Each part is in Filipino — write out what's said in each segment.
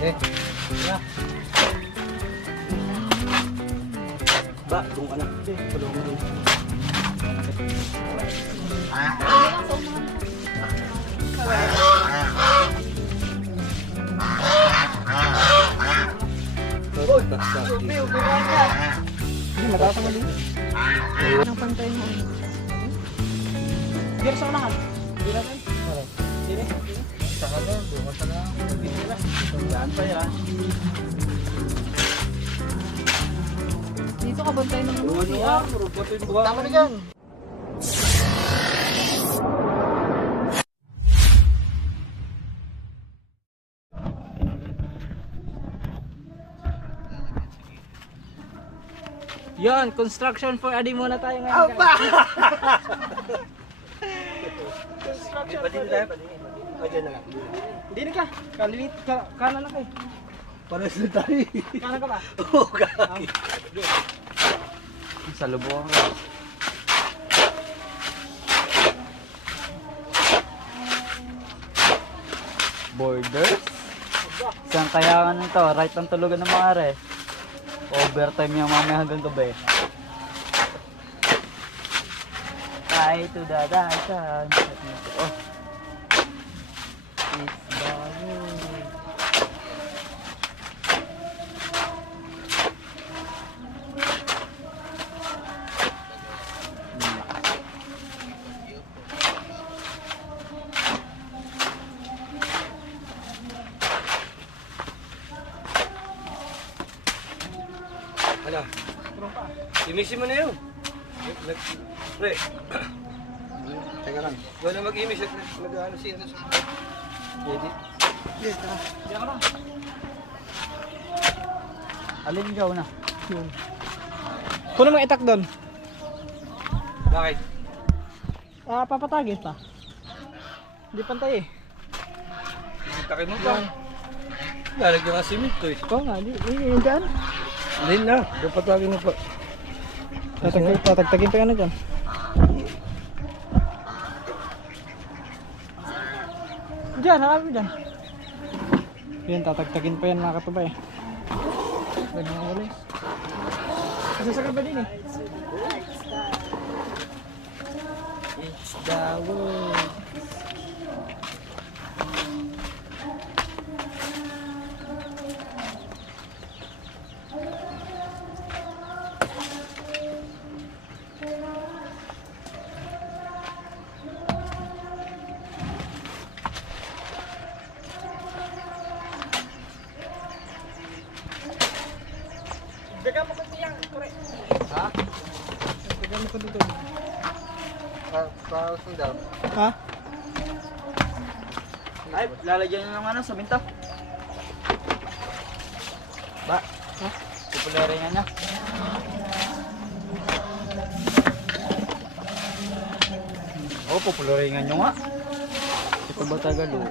Eh, ya. Ba, kung anak. Tulungan mo. Mataas naman din. Anong pantay mo? Biyar sa unahan. Biyar natin. Dili. Saka ba? Bukas na lang. Yan pa yan. Dito ka bantay ng CR. Tama na dyan. Yon, construction for Adi muna tayo ngayon. Aba! Construction for Adi. Diyan na lang. Hindi na ka. Kalilit ka. Kanan na kayo. Pares na tayo. Kanan ka ba? Oo, kaki. Sa lubong ka. Borders? Saan kaya ano to? Right ang tulugan ng mga are. Overtime yung mamaya hanggang gabi. Tayo to dadasan. Oh. It's bago. Ano? Imisin mo na yun. Pre. Teka lang. Huwag na mag-imis. Nag-ano siya. Ready? Yes, tara. Diyan ka na. Alin ikaw na? Yun. Kunin mo itak doon. Bakit? Papatagin pa. Hindi pantay eh. Takin mo pa. Lalagyan ka simento eh. Oo nga, yun dyan. Hindi na. Kapatagin mo pa. Tatagtagin pa ka na dyan. Diyan, harap mo dyan. Yan, tatagtagin pa yan mga katubay. Ganyan ang ulis. Masasakit ba din eh? It's the world. Dagan mo ko niya, correct. Ha? Dagan mo ko dito. Para daw. Ha? Ay, lalagyan nyo ng ano, sa binta. Ba? Ha? Pupularingan niya. Oo, pupularingan nyo nga. Ito ba Tagalog?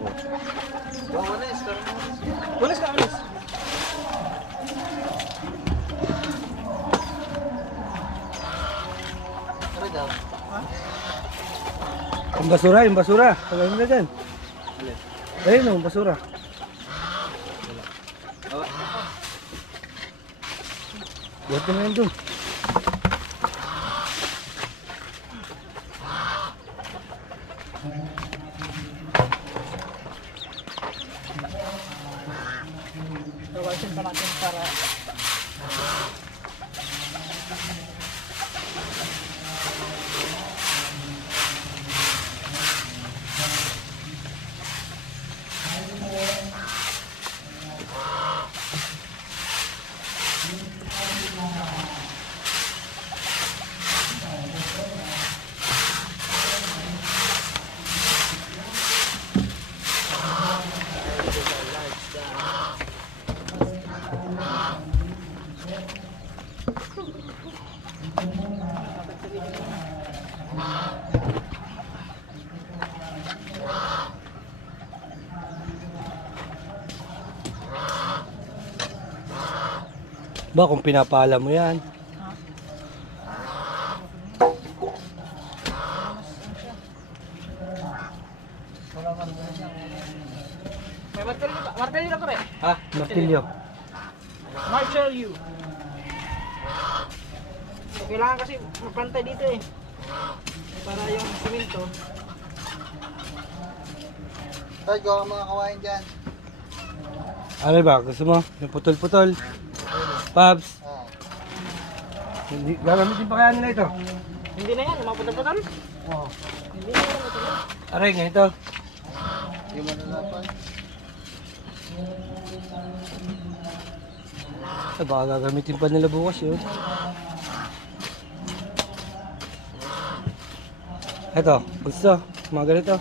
Wawalis. Walis ka, walis. Ano daw? Yung basura, yung basura. Tagayin mo na dyan. Ayun o, yung basura. Buhat mo na yun doon. Tawasin pa natin para Ba, kung pinapala mo yan. May martilyo na pare. Ha? Martilyo. Marshall you. Kailangan kasi mapantay dito eh. Para yung simento. Tay, gawa mga kawain dyan. Ano ba? Gusto mo? Yung putol-putol. Pabs. Hindi, gagamitin pa kaya nila ito? Hindi na yan, yung mga putal-putal. Oo. Hindi na yan, ito. Aray, ganito. Yung mananapan. Baka gagamitin pa nila bukas yun. Ito, gusto. Mga ganito.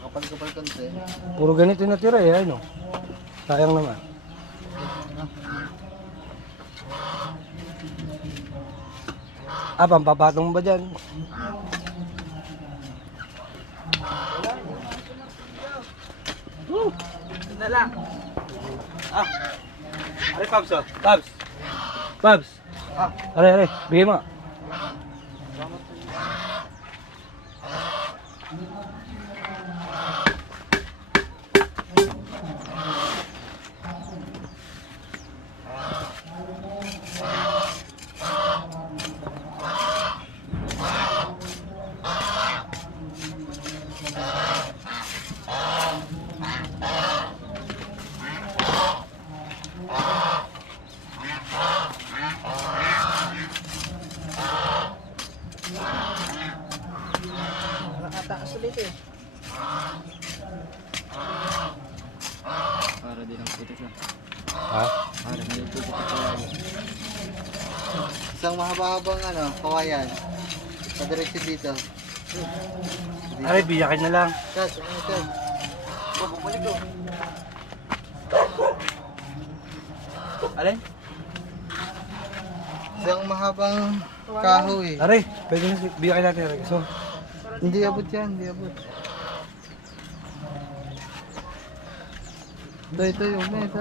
Nakapal-kapal konti. Puro ganito yung natira eh. Ano? Sayang naman. Pampapatong mo ba dyan? Na lang. Aray, Pabs oh. Pabs. Pabs. Aray, aray. Bigay mo. Nakataas ulit eh. Para din ang putik lang. Ha? Para din ang putik lang. Isang mahaba-habang kawayan. Padiretso dito. Aray, biyakin na lang. Chad, ano Chad? Bumalik ko. Alin? Isang mahabang kahoy. Aray, pwede na biyakin natin. Aray. So, Hindi abot yan, hindi abot. Ito yung ito.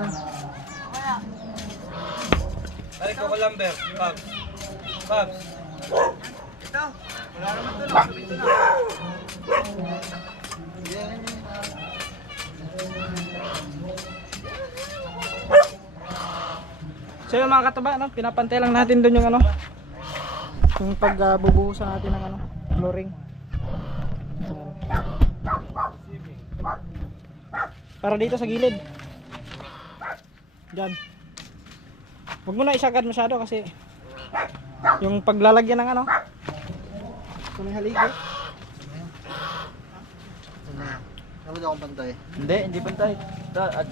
aray ko ko lumber. Pabs. Pabs. Yan. So yung mga kataba, no? Pinapantay lang natin doon yung yung pagbubuhusan natin ng flooring. Para dito sa gilid. Diyan. Huwag mo na isagad masyado kasi yung paglalagyan ng kung may haligi. Ano daw akong pantay? Hindi pantay.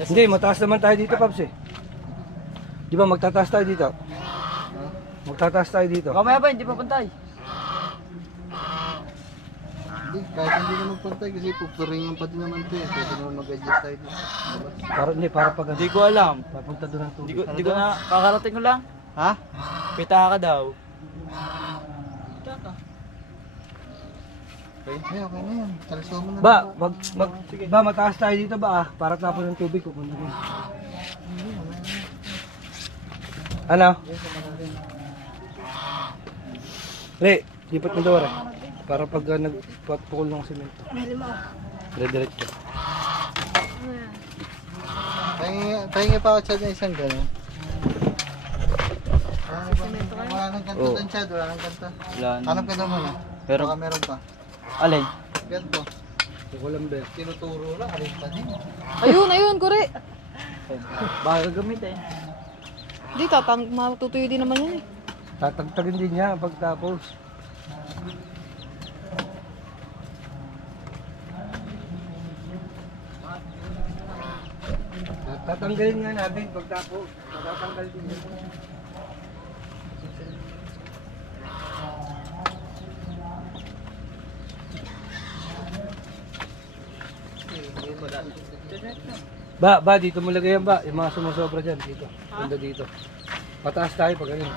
Hindi, mataas naman tayo dito, Pabs eh. Di ba magtataas tayo dito? Magtataas tayo dito. Mamaya ba, hindi pa pantay? Hindi, kahit hindi naman pantay kasi pupuringan pa din naman ito eh. Pwede naman mag-adjust tayo dito. Diba? Para pag Hindi ko alam. papunta doon ang tubig. Hindi ko na, kakarating ko lang. Ha? Pita ka daw. Okay na yan. Kalisuhan mo na. Ba, mataas tayo dito ba para tapon ng tubig pupunta doon. Ano? Re, lipat mo daw re. Para pag nagpapukol ng semento. Dire-diretso. Pahingi pa ako Chad na isang gano'n. Wala nang ganto doon Chad, wala nang ganto. Hanap ka daw muna. Baka meron pa. Alin? Ganto. Pukol lang ba? Tinuturo lang, alin pa din. Ayun, kore. Baka gamitin. Di, matutuyo din naman yan eh. Tatagtagin din niya pagtapos. Tatanggalin nga natin pagtapos. Tatanggal din niya. Ba, dito mo lagay yan ba? Yung mga sumusobra dyan, dito. Banda dito. Pataas tayo pag ganun.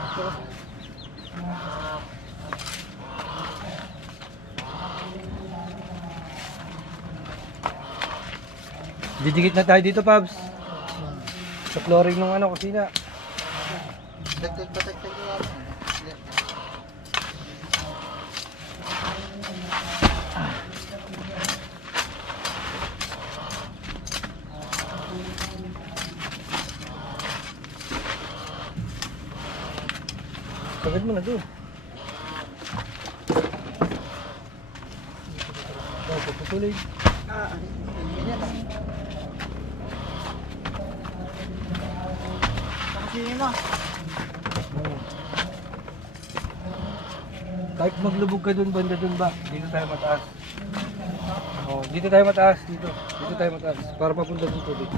Didikit na tayo dito, Pabs. Sa flooring ng kusina. Patagtag ko lang. Sagad mo na doon. Oh, puputulin. Pakasingin mo. Kahit maglubog ka doon, banda doon ba? Dito tayo mataas. Oh, dito tayo mataas. Dito. Dito tayo mataas. Para papunta doon tubig.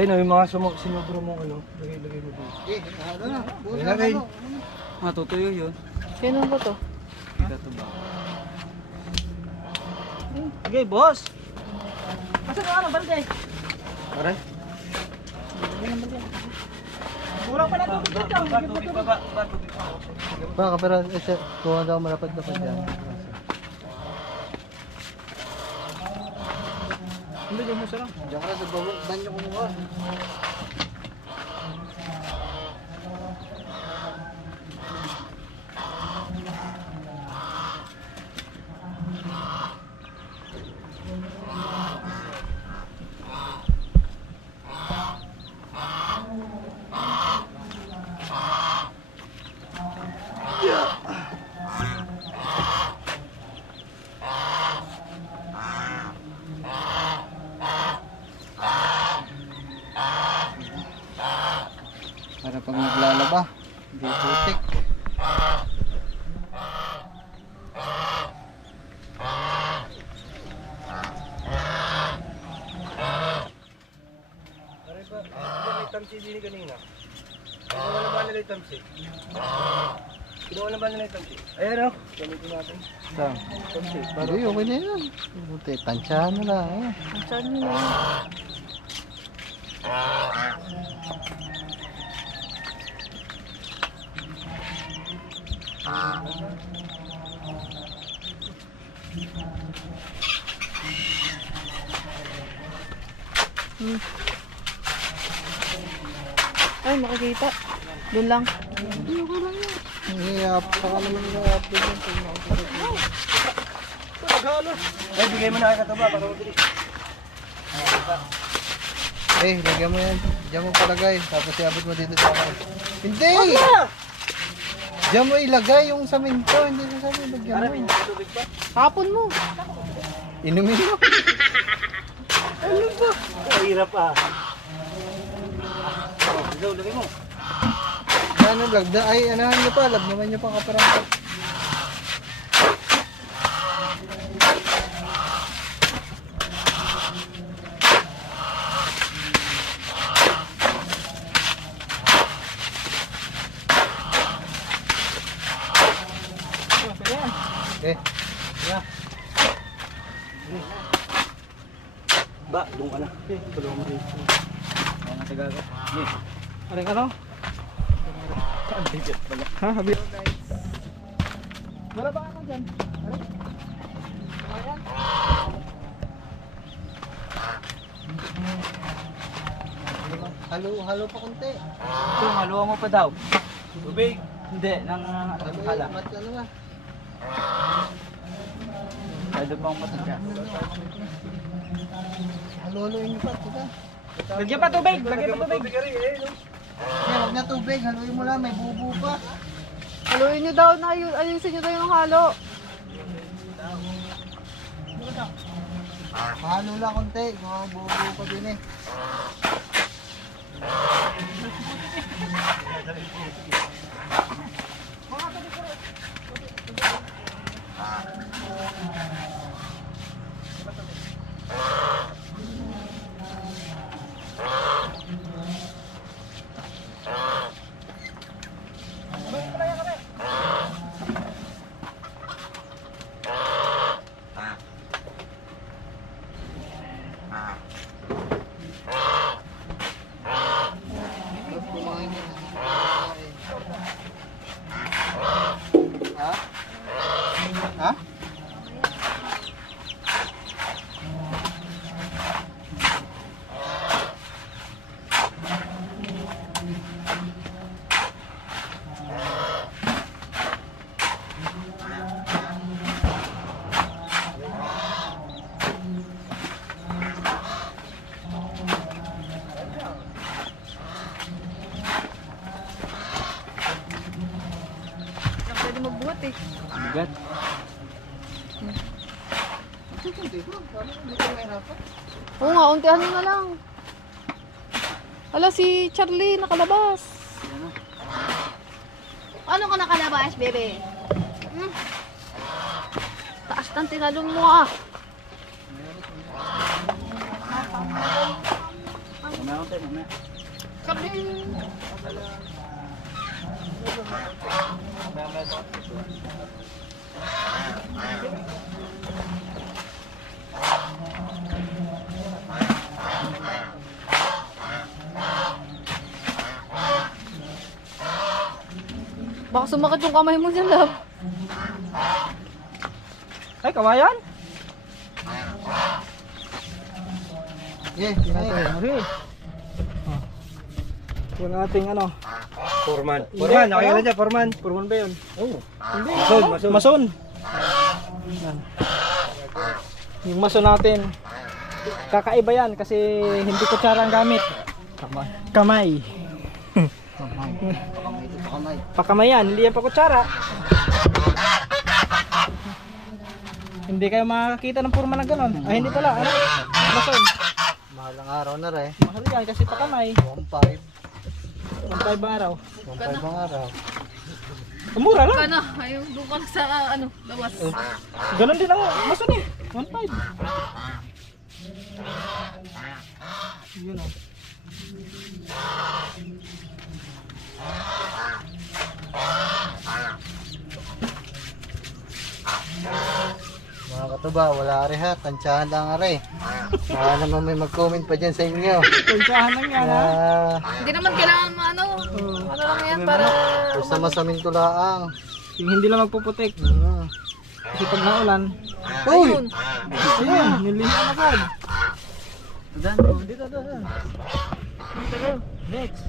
Ayun, may mga sinubro mong ano. Lagay mo doon. Eh, ano na? Ayun na rin. Matutuyo yun. Sino ba to? Okay, boss. Asa ka ano, balde? Aray. Kulang pa na tubig dito. Baka pero kuha daw malapad na pa dyan. Hindi, dyan mo siya lang. Diyan ka na sa banyo kumuha. Para pag naglalaba, hindi putik. Aray ba? May tamsi din kanina. Kinuha na ba nila yung tamsi? Kinuha na ba nila yung tamsi? Ayan o. Gamitin natin. Saan? Tamsi. Hindi, okay na yan. Buti, tansyahan mo lang. Eh. Saan nyo na yun? Ay, makikita. Doon lang. Baka naman i-upload yan pag makapagod. Ay, bigay mo na kay Katuba para mabilis. Eh, lagyan mo yan. Diyan mo palagay. Tapos iabot mo dito sa akin. Hindi! Diyan mo ilagay yung saminto. Hindi sa sabi. Lagyan mo. Hapon mo. Inumin mo. Hirap ah. Ilaw, lagay mo. Ano, lagda. Ay, anahan nyo pa. Lab naman nyo pang kaparang. Eh, Ba, doon ka na. Tulungan mo rin. Mga tagagat. Aring ano? Ha, habi. Wala ba ako dyan? Aring? halo pa konti. Ito, haluan mo pa daw. Tubig? Hindi, nang Halo, mat ano ba? Pwede pang matagya. Halo-haloin nyo pa. Diba? Lagyan pa tubig! Lagyan pa tubig! Kaya huwag na tubig. Haloin mo lang. May bubo pa. Haluin nyo daw na ayusin nyo daw yung halo. Mahalo lang konti. Mga bubo pa din eh. Kumain yan. magbuhat eh. Bigat. Oo nga, untihan nyo na lang. Ala, si Charlie nakalabas. Ano ka nakalabas, bebe? Hmm? Taas ng tinalong mo ah. Charlie. Baka sumakit yung kamay mo dyan, love. Ay, kawayan? Yeah, tinatay. Okay. Yung ating ano. Foreman. Hindi, Foreman, nakaya ano? na dyan, Foreman. Purman ba yun? Oo. Hindi. Mason, ano? mason. Mason. Yan. Yung mason natin. Kakaiba yan kasi hindi kutsara ang gamit. Kamay. Pakamay yan, hindi yan pa kutsara. Hindi kayo makakita ng purma na gano'n. Ay, hindi pala. Ano? Mason. Mahal ang araw na rin. Mahal yan kasi pakamay. 1.5. 1.5 ang araw. 1.5 ang araw. Mura lang. Kana, ayun, doon ka sa lawas. Ganon din ang mason eh. 1.5. Yun o. Mga katuba, wala ari ha. Tansyahan lang ari. Baka naman may mag-comment pa dyan sa inyo. Kunsahan lang yan ha. Hindi naman kailangan ano lang yan para... Basta masamin ko laang. Yung hindi lang magpuputik. Kasi pag naulan, Uy! ayun, nilihan agad. Dito. Next.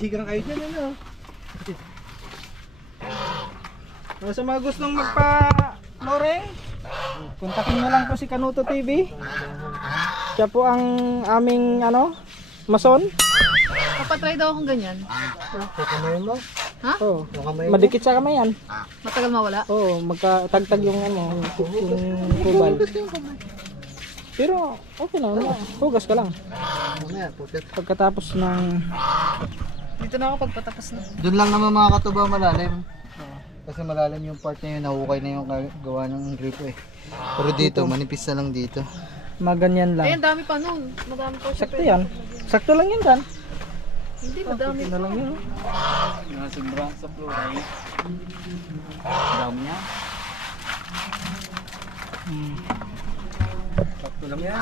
Sigang kayo dyan, ano? Sa mga gustong magpa-flooring, kontakin nyo lang po si Kanuto TV. Siya po ang aming mason. Papatry daw akong ganyan. Sa kamay mo? Ha? Oh, Sa kamay mo? madikit sa kamay yan. Matagal mawala. Oh, magkatagtag yung yung kubal. Pero okay lang, hugas ka lang. Mamaya, pukit. Pagkatapos ng Dito na ako pagpatapos na. Doon lang naman mga katuba malalim. Kasi malalim yung part na yun, nahukay na yung gawa ng gripo eh. Pero dito, manipis na lang dito. maganyan lang. Ayun, dami pa nun. Madami pa siya. Sakto yan. Sakto lang yan kan. Hindi, madami Na lang yun. Sobrang sa fluoride. Dami niya. Sakto lang yan.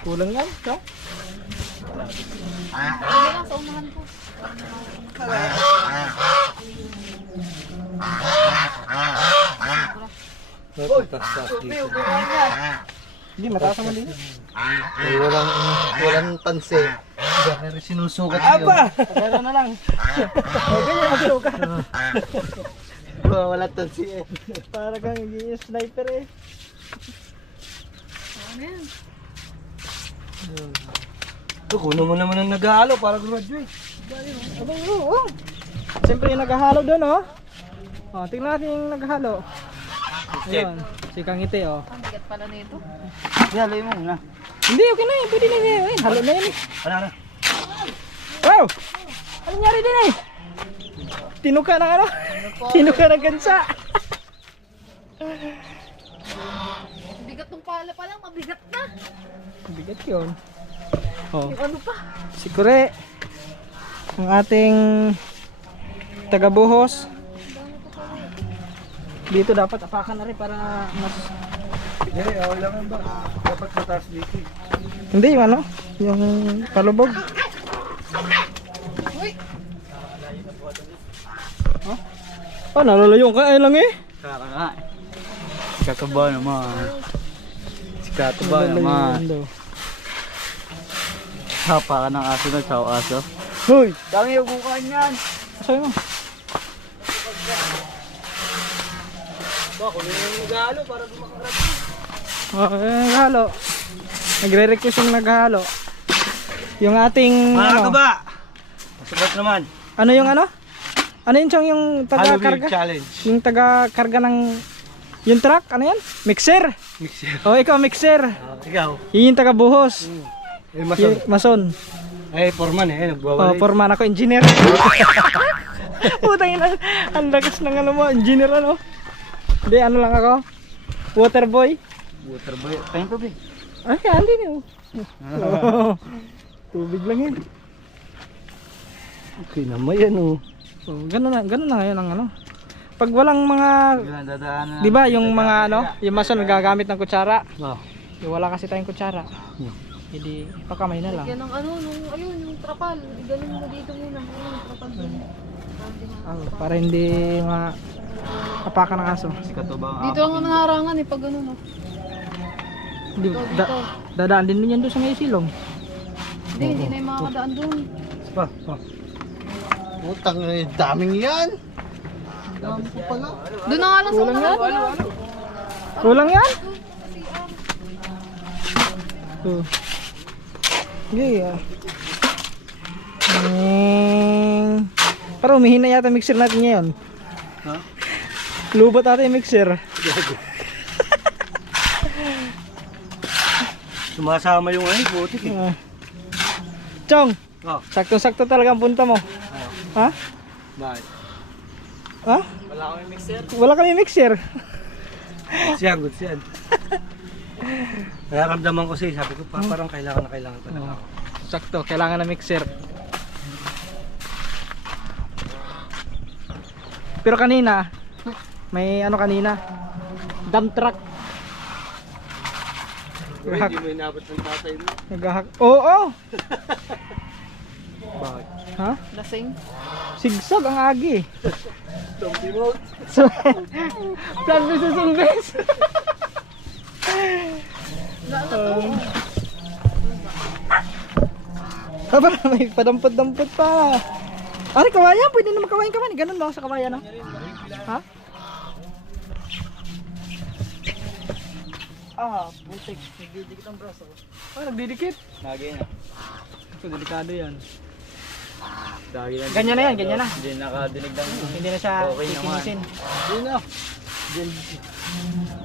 Kulang yan. So? Hindi lang sa unahan ko. Hindi, mataas naman din. Eh, walang tanse. Pero sinusukat yun. Pero na lang. O ganyan magsuka. Walang tanse eh. Para kang sniper eh. Ano yan? Ito, kuno mo naman ang nag-aalo para graduate. Abay, oo. Siyempre yung naghahalo doon oh. O, tingnan natin yung naghahalo. Ayun, si Kang Ite oh. Ang bigat pala nito. Haloy mo muna. Hindi, okay na yun. Pwede na yun. Ayun, halo na yun eh. Ano? Wow! Ano nangyari din eh? Tinuka ng ano? Tinuka ng gansa. Bigat ng pala pa lang, mabigat na. Bigat yun. Oh. Yung ano pa? Si Kure. Ang ating taga-buhos. Dito dapat apakan na rin para mas... Hindi, okay lang yan ba? Dapat mataas dito. Hindi yung ano? Yung palubog. Uy! Oh, nalalayong ka lang eh. Kaka nga. Sikatuba naman. Sikatuba naman. Nalalayon daw. Hapa ka ng aso na sao aso. Hoy! Dami yung bukaan yan. Sa'yo mo. Ba, kuno yung nag-aalo para makagraduate. Oh, naghalo. Nagre-request yung naghalo. Yung ating Mga ano? kaba! Masubat naman. Ano yung ano? Ano yun, Chong, yung Halloween taga-karga? challenge. Yung taga-karga ng... Yung truck, ano yan? Mixer. Mixer. Oh, ikaw, mixer. Ikaw. Yun yung taga-buhos. Eh, mason. Mason. Eh, foreman eh. Oh, Nagwawalay. foreman ako, engineer. Putang ina, ang lakas ng ano mo, engineer ano. Hindi, ano lang ako. Water boy. Water boy. Tayo pa, be. Ay, hindi niyo. Oh, tubig lang yun. Okay naman yan oh. So, ganun na ngayon ang ano. Pag walang mga, Yun, dadaanan. 'di ba, yung mga ano, yung mason nagagamit ng kutsara. Oh. Yung wala kasi tayong kutsara. Hindi pakamay na lang. Yan ang ano, nung, ayun, yung trapal. Ganun mo dito muna. Ayun, yung trapal dun. Para hindi apakan ng aso. Si Katubang. Dito lang ang naharangan eh, pag ano no. Hindi, dadaan din niyan doon sa may silong. Hindi na yung makakadaan dun. Pa. Putang daming yan. Dami ko pala. Doon na nga lang sa Kulang yan? unahan. Kulang yan? Okay. Pero umihina yata mixer natin ngayon. Ha? Lubot ata yung mixer. Sumasama yung ay, butik eh. Chong, Oh. saktong-sakto talaga ang punta mo. Ha? Bakit? Ha? Wala kami mixer. Wala kami mixer. Siyan, good siyan. Nararamdaman ko siya, sabi ko pa, parang kailangan na kailangan talaga. Sakto, kailangan ng mixer. Pero kanina, may ano kanina, dump truck. Hindi mo inabot ng tatay mo. Naghahak. Oo! Bakit? Ha? Lasing. Sigsag ang agi. Zombie mode. So, plan versus invest. Aba, may padampot-dampot pa. Ano, kawayan? Pwede naman kawayan ka man. Ganun ba sa kawayan, no? Ha? Putik. Nagdidikit ang braso. Nagdidikit? Lagi na. So, delikado yan. Lagi na. Ganyan na yan, ganyan na. Hindi nakadinig ng Hindi na siya Okay naman. kikinisin. Hindi na.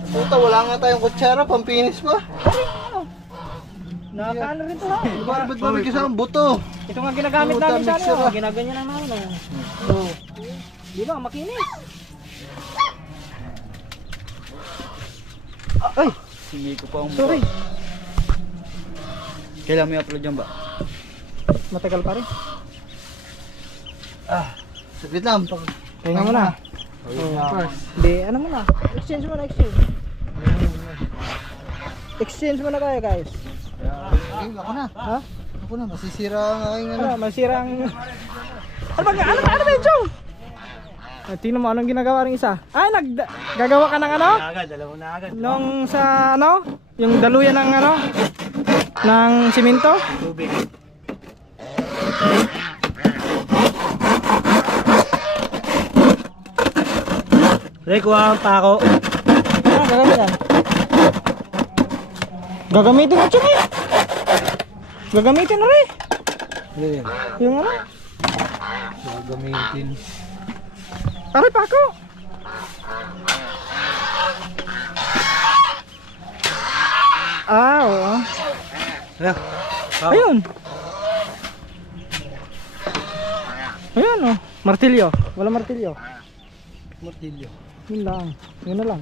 Puta, wala nga tayong kutsara, pampinis pa. Nakakaano rin to, ha? Ba't ba may kasama buto? Ito nga ginagamit Puta, namin sa mixer, ano. ah. Ginaganyan na namin. Oh. Di ba, makinis. Ay, Hindi ko pa sorry. Kailan may upload yan ba? Matagal pa rin. Saglit lang. Pahinga mo na. First. Di, ano mo na. Exchange mo na, exchange. Exchange mo na tayo, guys. Okay, ako na. Ha? Ako na, masisira ang aking ano. Ano, masirang... Ano ba yun, Chong? Tingnan mo anong ginagawa rin isa. Ay, gagawa ka ng ano? Agad, alam mo na agad. Nung sa ano? Yung daluyan ng ano? Ng simento? Tubig. Re, kuha ang pako. Ano, gagamitin yan? Gagamitin mo, Chong, eh. Gagamitin na rin. Ano yan? Yung ano? Gagamitin. Aray, pako. Oo. Ayan. Pako. Ayun. Ayun, oh. Martilyo. Wala martilyo. Martilyo. Yun lang. Yun na lang.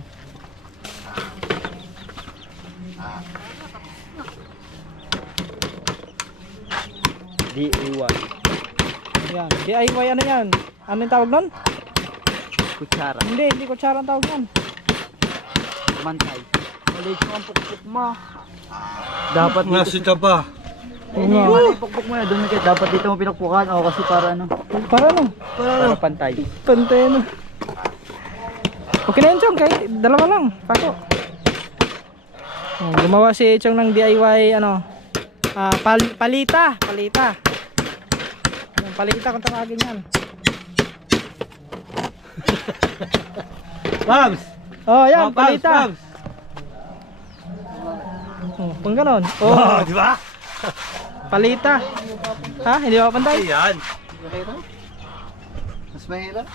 DIY. Yan. DIY ano yan? Ano yung tawag nun? Kutsara. Hindi kutsara ang tawag yan. Mantay. Maliit mo ang pukpuk mo. Dapat dito. Nasi ka pa. Oo nga. Mali yung pukpuk mo na. Doon ka. Dapat dito mo pinakpukan. O kasi para ano. Para ano? Para pantay. Pantay ano. Okay na yun, Chong. Kahit dalawa lang. Pako. Oh, gumawa si Chong ng DIY ano. Palita. Yung palita kung tawagin yan. Babs! Oh, yan, Babs, palita. Babs! Oh, pang ganon. Oh, Oh, di ba? palita. Ha? Hindi ba pantay? Ayan. Mas mahirap.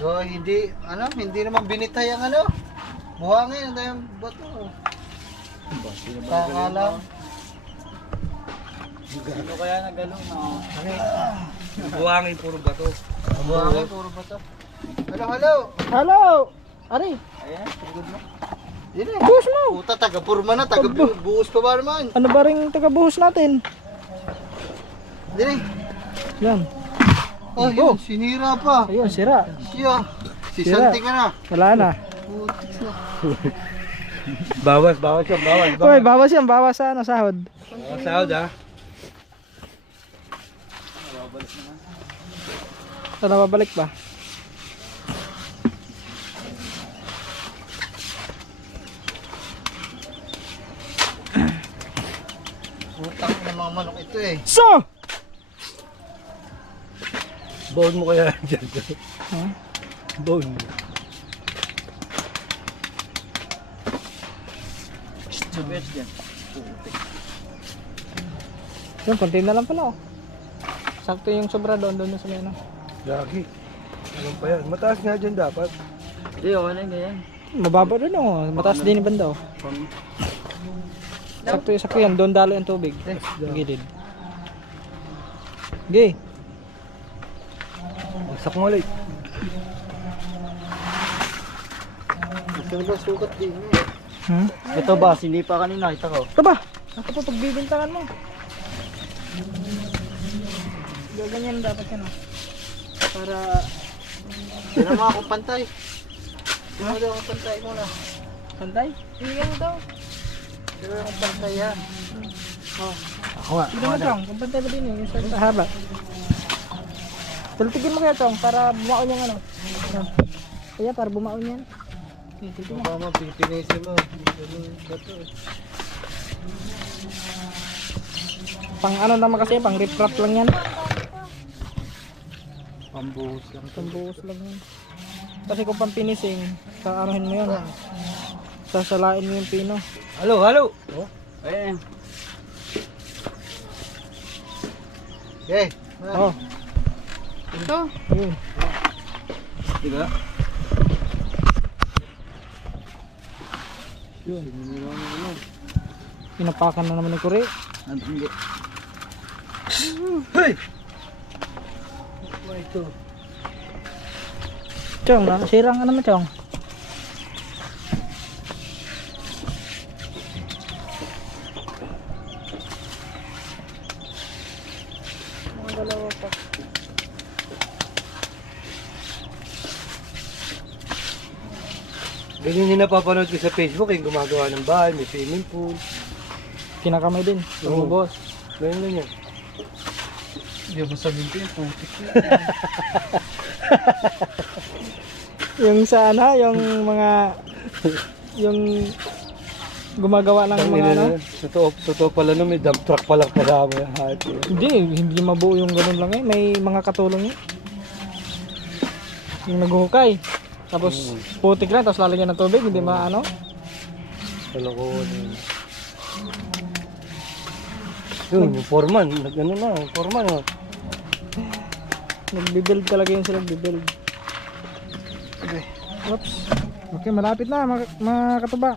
So, hindi naman binitay ang buhangin, ang dayang bato. Kakalang. Ano kaya nagano na? Buhangin, puro bato. Buhangin, puro bato. Hello! Halo! Ari, Ayan, good mo. Yun eh. buhos mo! Puta, taga-purma na, taga-buhos pa ba naman? Ano ba rin taga-buhos natin? Yun eh. Yan. Oh, yun, sinira pa. Ayun, sira. Siya. Sira. Sisanti ka na. Wala na. Bawas yan, Uy, bawas yan. Bawas sa sahod. Sahod ha. Sana babalik ba? Utang ng mga manok ito eh. So! Bone mo kaya dyan. Ha? Bone mo. Subet yan. Yun, konti na lang pala oh. Sakto yung sobra doon sa may ano. Lagi. Ano pa yan? Mataas nga dyan dapat. Hindi, okay na ganyan. Mababa doon oh. Mataas din yung banda oh. Sakto yan. Doon dalo yung tubig. Gilid. Okay. Bagsak mo ulit. Ito ba sukat din eh. Hmm? Ito ba, sinipa kanina, kita ko. Ito ba? Ako pa pagbibintangan mo. Gaganyan dapat yan oh. Para Yan ang mga akong pantay. Yan ang akong pantay muna. pantay. Bigyan mo daw. Yan ang akong pantay yan. Ako nga. Hindi mo Chong, kung pantay ba din yun, yung sa haba. Tultigin mo kaya Chong, para bumaon yung ano. Yan. Kaya para bumaon yan. Tignan mo. Baka mapipinisin mo. Ganun bato eh. Pang ano naman kasi, pang rip-rap lang yan. Pambuhos lang. Pambuhos lang yan. Kasi kung pang pinising, saanuhin mo yun. Sasalain mo yung pino. Halo. Oh. Ayan. Okay. Oh, Ito. yun. Diba? Yun. Pinapakan na naman ni Kuri. Hindi. Hey! Ito. Chong, sirang ano mo Chong? Mga dalawa pa. Ganyan yung napapanood ko sa Facebook, yung gumagawa ng bahay, may swimming pool. Kinakamay din. Oo. Boss. Ganyan. Hindi mo sabihin ko yung putik yun. Yung sa ano, yung mga yung gumagawa ng mga ano. Totoo pala no, may dump truck palang kasama yung hati. Hindi mabuo yung ganun lang eh. May mga katulong eh. Yung naghuhukay. Tapos putik lang, tapos lalagyan ng tubig, hindi maano. Kalokohan yun. Yun, yung foreman, nag-ano na, yung foreman oh. Nagbibuild talaga yun sila, nagbibuild. Okay. Oops. Okay, malapit na mga katuba.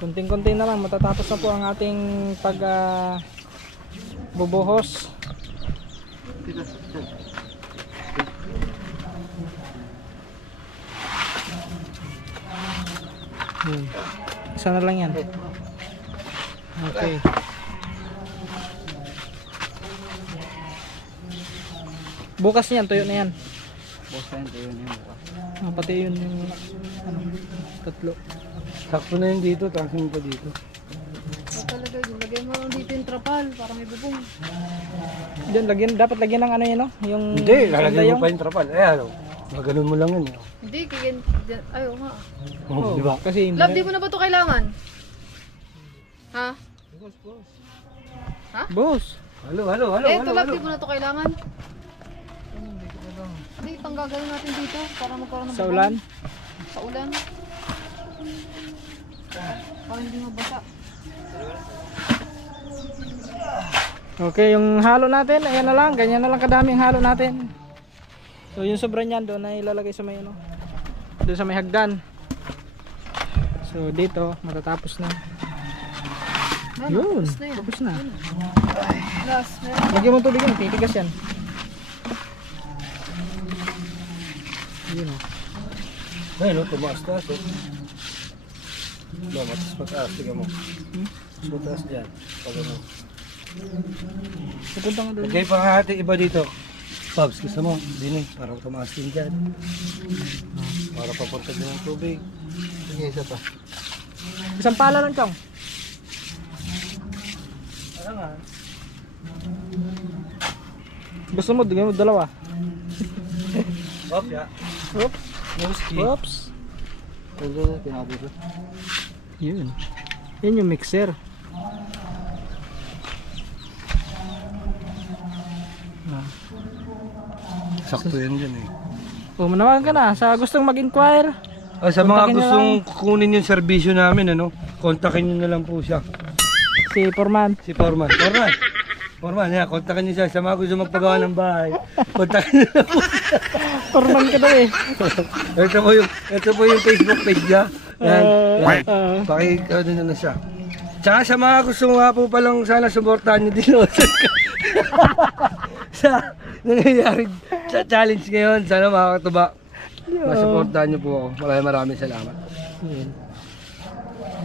Kunting-kunti na lang, matatapos na po ang ating pag bubuhos. Isa na lang yan. Okay. Bukas niyan, tuyo na yan. Basta yun, yun yung bukas. Pati yun yung ano, tatlo. Sakto na yun dito, tapos pa dito. Ito talaga, lagyan mo dito yung trapal para may bubong. Diyan, dapat lagyan ng ano yun, no? Yung Hindi, lalagyan sandayong. mo pa yung trapal. Eh ano, maganon mo lang yun. Oh. Hindi, kaya... Ayaw nga. Oh, di ba? Kasi hindi Love, di mo na ba ito kailangan? Ha? Boss. Halo. Eh, ito love, di mo na ito kailangan? Hindi, panggagawin natin dito para magkaroon ng Sa bubong. ulan. Sa ulan. Para hindi mabasa. Okay, yung halo natin, ayan na lang, ganyan na lang kadami yung halo natin. So yung sobra niyan doon na ilalagay sa may ano, doon sa may hagdan. So dito matatapos na. Yun, tapos na. Last, meron. Lagyan mo tubig yun, titigas yan. Yun o. Ayun, no, tumaas na. So. Mataas, tingnan mo. Mataas dyan. Pag ano. Pupunta nga doon. Okay, panghati iba dito. Pabs, gusto mo? Dini, parang tumaas din dyan. Para papunta din ng tubig. Sige, isa pa. Isang pala lang, Chong. Ano nga? Gusto mo, bigyan mo dalawa. Oops, ya. Oops. Muski. Oops. Ito, tinabi ko. Yun. Yan yung mixer. Sakto yan dyan eh. O, manawagan ka na sa gustong mag-inquire. Sa mga Kontakin nyo gustong kunin yung serbisyo namin, ano, kontakin nyo na lang po siya. Si Foreman. Si Foreman. Foreman, yan, kontakin nyo siya. Sa mga gusto magpagawa ng bahay, kontakin nyo na po siya. Foreman ka daw eh. ito po yung Facebook page niya. Yan, yan. Ano na siya. Tsaka sa mga gusto nga po palang sana suportahan nyo din o, sa nangyayari sa challenge ngayon. Sana makakatuba. Masuportahan nyo po ako. Maraming salamat.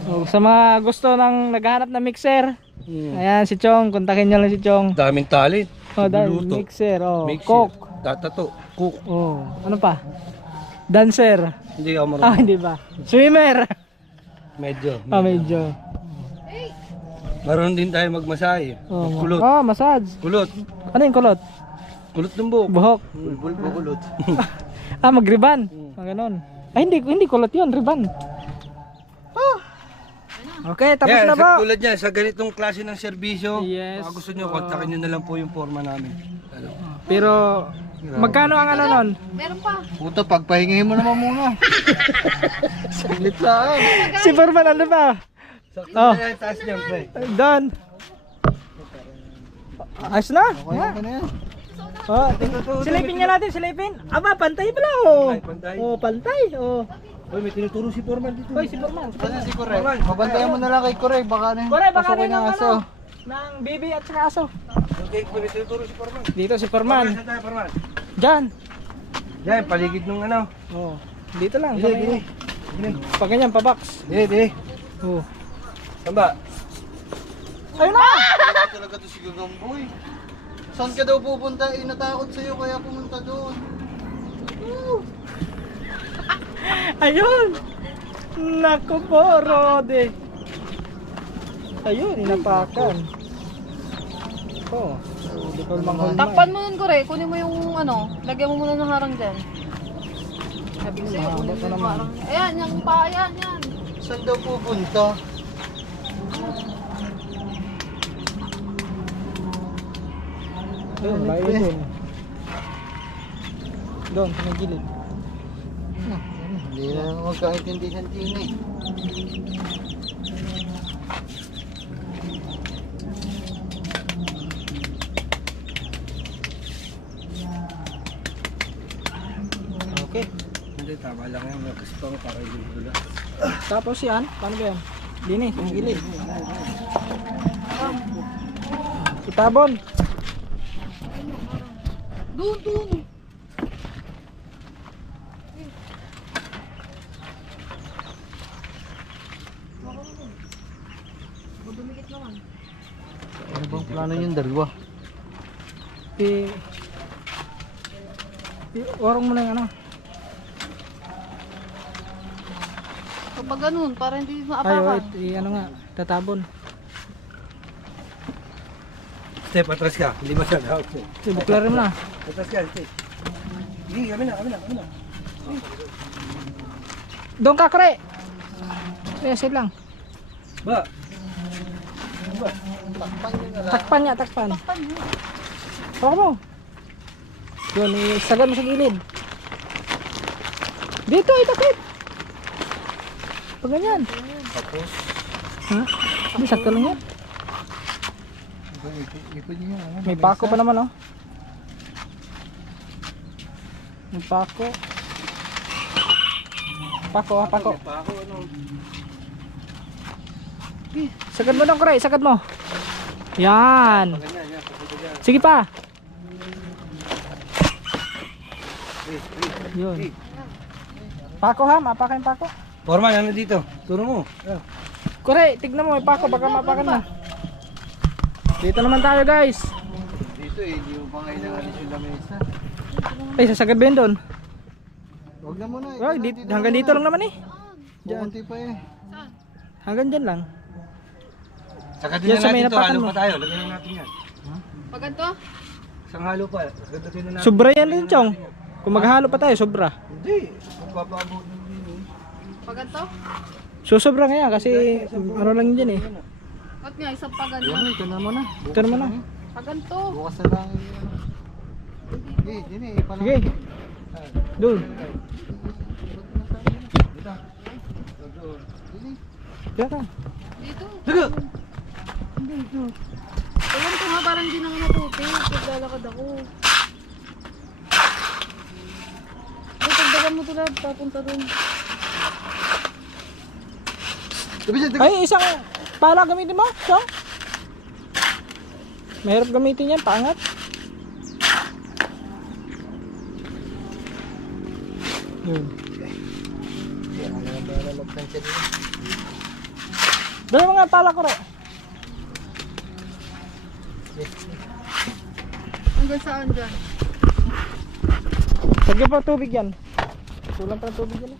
So, sa mga gusto ng naghahanap ng mixer, ayan si Chong, kontakin nyo lang si Chong. Daming talent. Oh, dahil Luluto. mixer, oh, Mixer. cook, Tatato. Cook. oh, ano pa? Dancer. Hindi ako Ah, marunong. hindi ba? Swimmer. Medyo. Ah, medyo. Marunong din tayo magmasahe. Oh, Kulot. oh, massage. Kulot. Ano yung kulot? Kulot ng buhok. Buhok. Bulbul kulot. Ah, magriban. Ganon. Ay, hindi kulot yun, riban. Oh. Okay, tapos na ba? Tulad niya, sa ganitong klase ng serbisyo, Yes. baka gusto nyo, kontakin nyo na lang po yung forma namin. Ano? Pero, magkano ang ano nun? Meron pa. Puta, pagpahingahin mo naman muna. Saglit lang. Si Foreman, ano ba? Sakto Oh. na yan, taas niyan, pre. Done. Ayos na? Kaya ka na yan. Oh, silipin niya natin, silipin. Aba, pantay pala oh. Pantay, pantay. Oh, pantay. Oh. Uy, may tinuturo si Foreman dito. Hoy, si Foreman. Ano si Kore? Mabantayan mo na lang kay Kore. Baka na Kore, baka pasukin rin ng ng aso. ano, ng bibi at saka aso. Okay, may tinuturo si Foreman. Dito si Foreman. Saan tayo, Foreman? Diyan. Yan, paligid nung ano. Oh, dito lang. Dili, dili. Dili. Pag ganyan, pa-box. Dili, dili. Oh. Saan ba? Ayun na! Talaga to si Gagamboy. Saan ka daw pupunta? Natakot sa'yo kaya pumunta doon. Ayun! Naku po, Rode. Ayun, inapakan. Oh, di pa manghulma. Takpan mo yun, Kore. Kunin mo yung ano. Lagyan mo muna ng harang dyan. Sabi ko sa'yo, kunin mo yung harang. Ayan, yung paa, yan. Saan daw pupunta? Ayun, bayo yun. Doon, sa may gilid. Hindi na magkaintindihan din eh. Okay. Hindi, tama lang yan. Kasi pa para yung dula. Tapos yan, paano ba yan? Dini, sa may gilid. Itabon. Doon. Ano bang plano yung dalawa? Orong mo na yung ano. Kapag ganun, para hindi Ay, maapakan. wait, ano nga, tatabon. Step, atras ka. Hindi masyadao. Buklarin mo na. Atras ka, step. Hindi, kami na. Doon ka, Kore! Save lang. Ba? Takpan niya, takpan. Huwag mo. Yun, isagan mo sa gilid. Dito, itakip. Pag ganyan. Tapos? Ha? Hindi, sakto lang yan. Ipon niyo yan. Ano, May pako pa naman oh. May pako. Pako ah, pako. Pako, ano? Sagad mo dong, Kray, sagad mo. Yan. Ganyan, yan. Papunta dyan. Sige pa. Yun. Pako ha, mapaka yung pako. Foreman, ano dito? Turo mo. Kray, tignan mo, may pako, baka mapakan mo. Dito naman tayo guys. Dito eh, hindi mo pa kailangan yung lamesa. Ay, sasagad ba yun doon? Huwag na muna eh. Well, hanggang dito lang naman eh. Bukunti pa eh. Hanggang dyan lang. Saka din Yan na sa may natin to. napakan Halo mo. pa tayo. Lagyan na natin yan. Pag ganito, Isang halo pa. Lagyan na natin. Sobra yan din, Chong. Kung maghalo pa tayo, sobra. Hindi. Magpapabot ng dito. pag ganito. So, sobra nga yan kasi ano lang dyan eh. Ba't nga, isang pag ganito. Yan, ito na muna. Ito naman na. Pag ganito. Bukas na lang. Sige, yun eh. Palang. Sige. Doon. Diyan ka. Dito. Sige! Pag ganito nga, parang hindi na nga matuti. Paglalakad ako. Ay, pagdagan mo tulad, papunta dun. Ay, isang pala gamitin mo, Chong. Mahirap gamitin yan, pangat. Yun. Dali mga pala ko rin. Hanggang saan dyan? Lagyan pa tubig yan. Kulang pa ng tubig yan.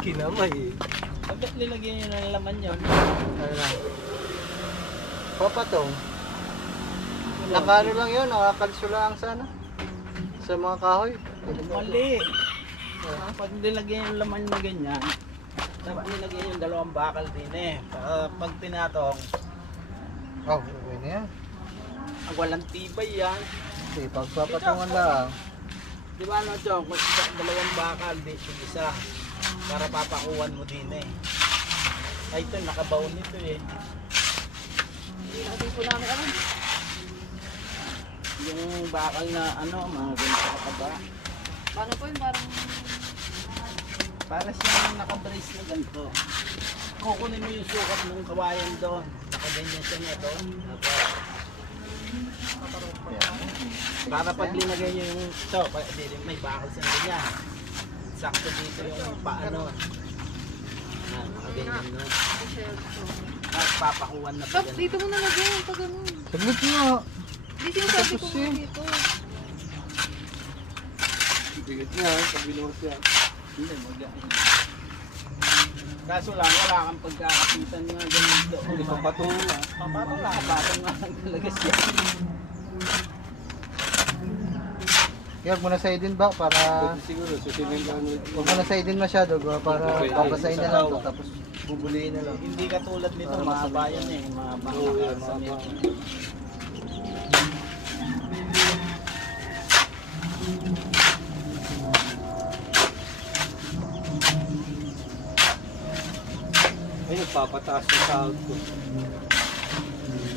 Kinamay eh. Bakit nilagyan nyo ng laman yun? Ano lang. Papatong. Nakano lang yun, nakakalso lang sana. Sa mga kahoy. Mali. Pag nilagyan yung laman na ganyan, dapat nilagyan yung dalawang bakal din eh. Para pag tinatong, Oh, okay na yan. walang tibay yan. Sige, pagpapatungan lang. Di ba ano, Chong? Kung dalawang bakal, di yung isa. Para papakuhan mo din eh. Ay, ito, nakabaon nito eh. Hindi po namin alam. Yung bakal na ano, mga ganito kataba. Paano po yun? Parang... Para siyang nakabrace na ganito. Kukunin mo yung sukat ng kawayan doon. Nakaganyan siya niya doon. Para pag linagay nyo yung ito, may bakal siya ganyan. Sakto dito yung paano. Nakaganyan na. At papakuhan na pa Stop, ganun. dito mo nalagyan. Pag ganun. Saglit nyo. Di sinasabi ko nga dito. Bigat niya, pag binuhos yan. Hindi, kaso lang, wala kang pagkakapitan nga ganyan doon. Hindi pa patungo na. Papatong lang, patong nga lang talaga siya. Huwag mo na sa idin ba para... Siguro, susunod lang ulit. Huwag mo na sa idin masyado ba para babasahin na lang to tapos bubulihin na lang. Hindi katulad nito, mahaba yan eh. Mahaba nga sa nito. Ay, nagpapataas ng sahod ko.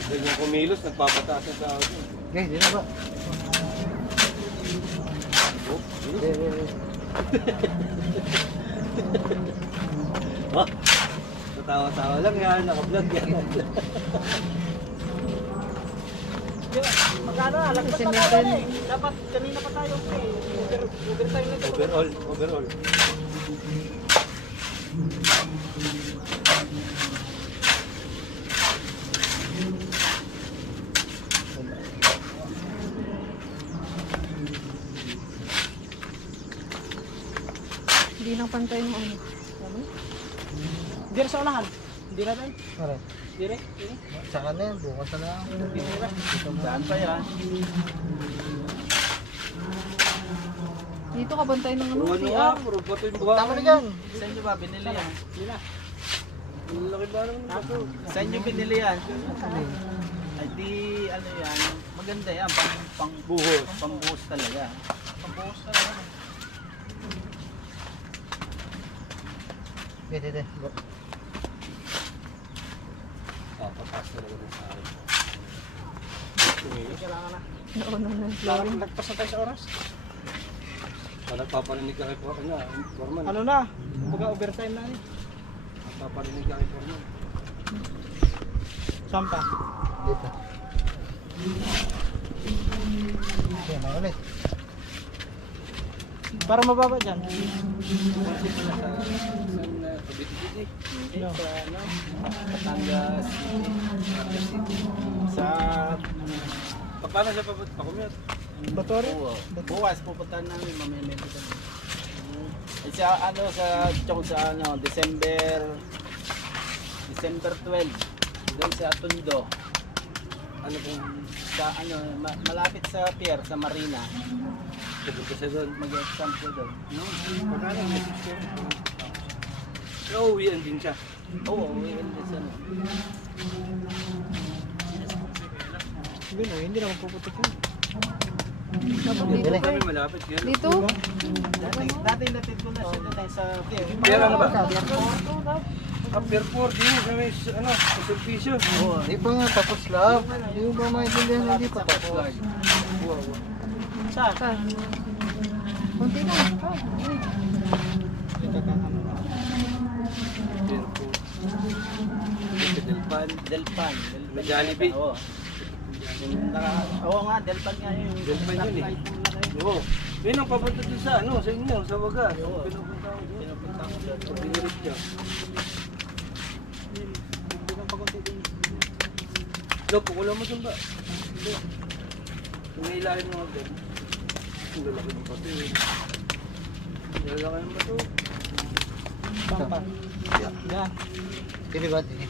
Ganyan kumilos, nagpapataas ng sahod ko. Okay, di na ba? Oh, natawa-tawa lang yan, naka-vlog yan. Magkano na? Lagpas pa tayo eh. Dapat kanina pa tayo eh. Uber tayo nito. Overall. Hindi na pantay mo ano. Hindi na sa unahan. Hindi na tayo. Alright. Dire. Dire. Saka na yan, bukas na lang. Saan pa yan? Dito ka bantay ng ano. Puro ano nga, puro bato yung buha. Tama na dyan. Saan nyo ba binili yan? Ang laki ba naman ng bato? Saan nyo binili yan? Ay di, ano yan, maganda yan, pang buhos. Pang buhos talaga. Pang buhos talaga. Okay, kailangan na. Nauna na. Lagpas na tayo sa oras. Nagpaparinig ka kay Foreman. Ano na? Kumbaga overtime na eh. Nagpaparinig ka kay Foreman. Sampa. Dito. Yan na ulit. Para mababa dyan. Sa ano? Batangas. Sa... Paano siya pakumiyot? Batori? Bukas pupuntahan namin, mamaya dito. Sa ano sa December 12 doon sa Tondo. Ano kung sa ano malapit sa pier sa Marina. Pupunta siya doon. Mag-exam ko doon. Pagkano ang message ko? Nauwian din siya. Oo, uwiin din sa ano. Hindi naman puputok yun. Dito pa Kami eh. malapit. Yan. Dito? Dati natid ko na siya doon sa pier. Pier ano ba? Pier 4. Pier 4 din sa may ano, sa servisyo. Hindi pa nga tapos lang. Hindi mo ba maintindihan hindi pa tapos? Saan? Saan? Kunti na. Pier 4. Delpan. Delpan. May Jollibee. Oo. Oo nga, Delpan nga yun. Delpan yun eh. Oo. Yun ang papunta doon sa ano, sa inyo, sa Waga. Pinupunta ko doon. Pinupunta ko doon. Pag-direct siya. Lo, pukula mo dun ba? Hindi. Tumilahin mo agad. Ang lalaki ng bato eh. Ang lalaki ng bato. Sampa. Yan. Hindi ba? Hindi.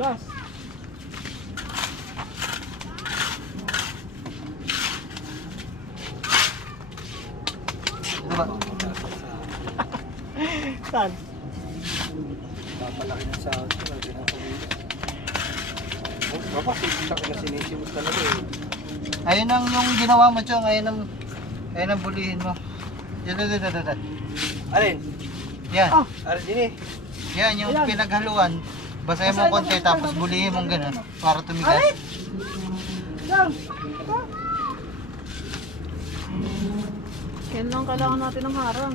Last. Ano ba? Saan? Papalaki ng sahod ko. Lagi ng pamilya. Oh, baba, kita ko na sinisimos talaga eh. Ayun ang yung ginawa mo, Chong. Ayun ang bulihin mo. Yan. Alin? Yan. Alin din eh. Yan yung pinaghaluan. Basahin mo konti tapos bulihin mong gano'n para tumigas. Kailan kailangan natin ng harang?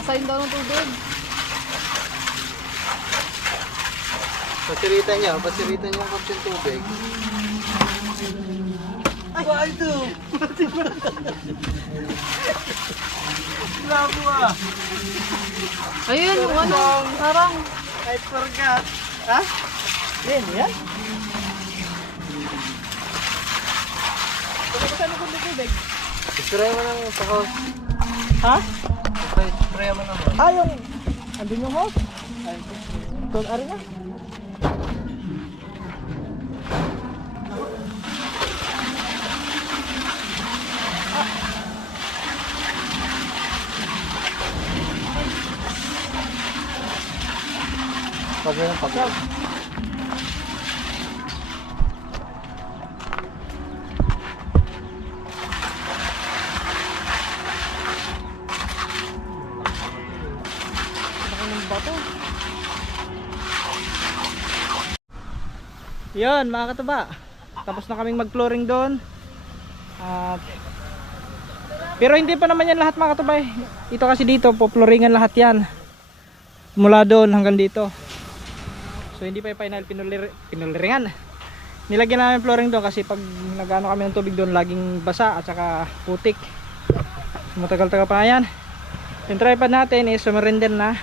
Masayin daw ng tubig. Pasiritan niyo ang kapsyung tubig. Ay, ba ito? Bravo ah! Ayun, yung ano, harang. I forgot. Ha? Yan. Saan ako tubig? Spray mo ng sa hose. Ha? Spray mo ng hose. Yung... Andun yung hose? Ito, ari na. Pag. Yun mga kataba, tapos na kaming mag-flooring doon. At pero hindi pa naman yan lahat mga kataba. Ito kasi dito po flooringan lahat yan. Mula doon hanggang dito. So hindi pa yung final pinuliringan. Nilagyan namin flooring doon kasi pag nagano kami ng tubig doon laging basa at saka putik. So, matagal-tagal pa yan. Yung tripod natin is sumarinder na.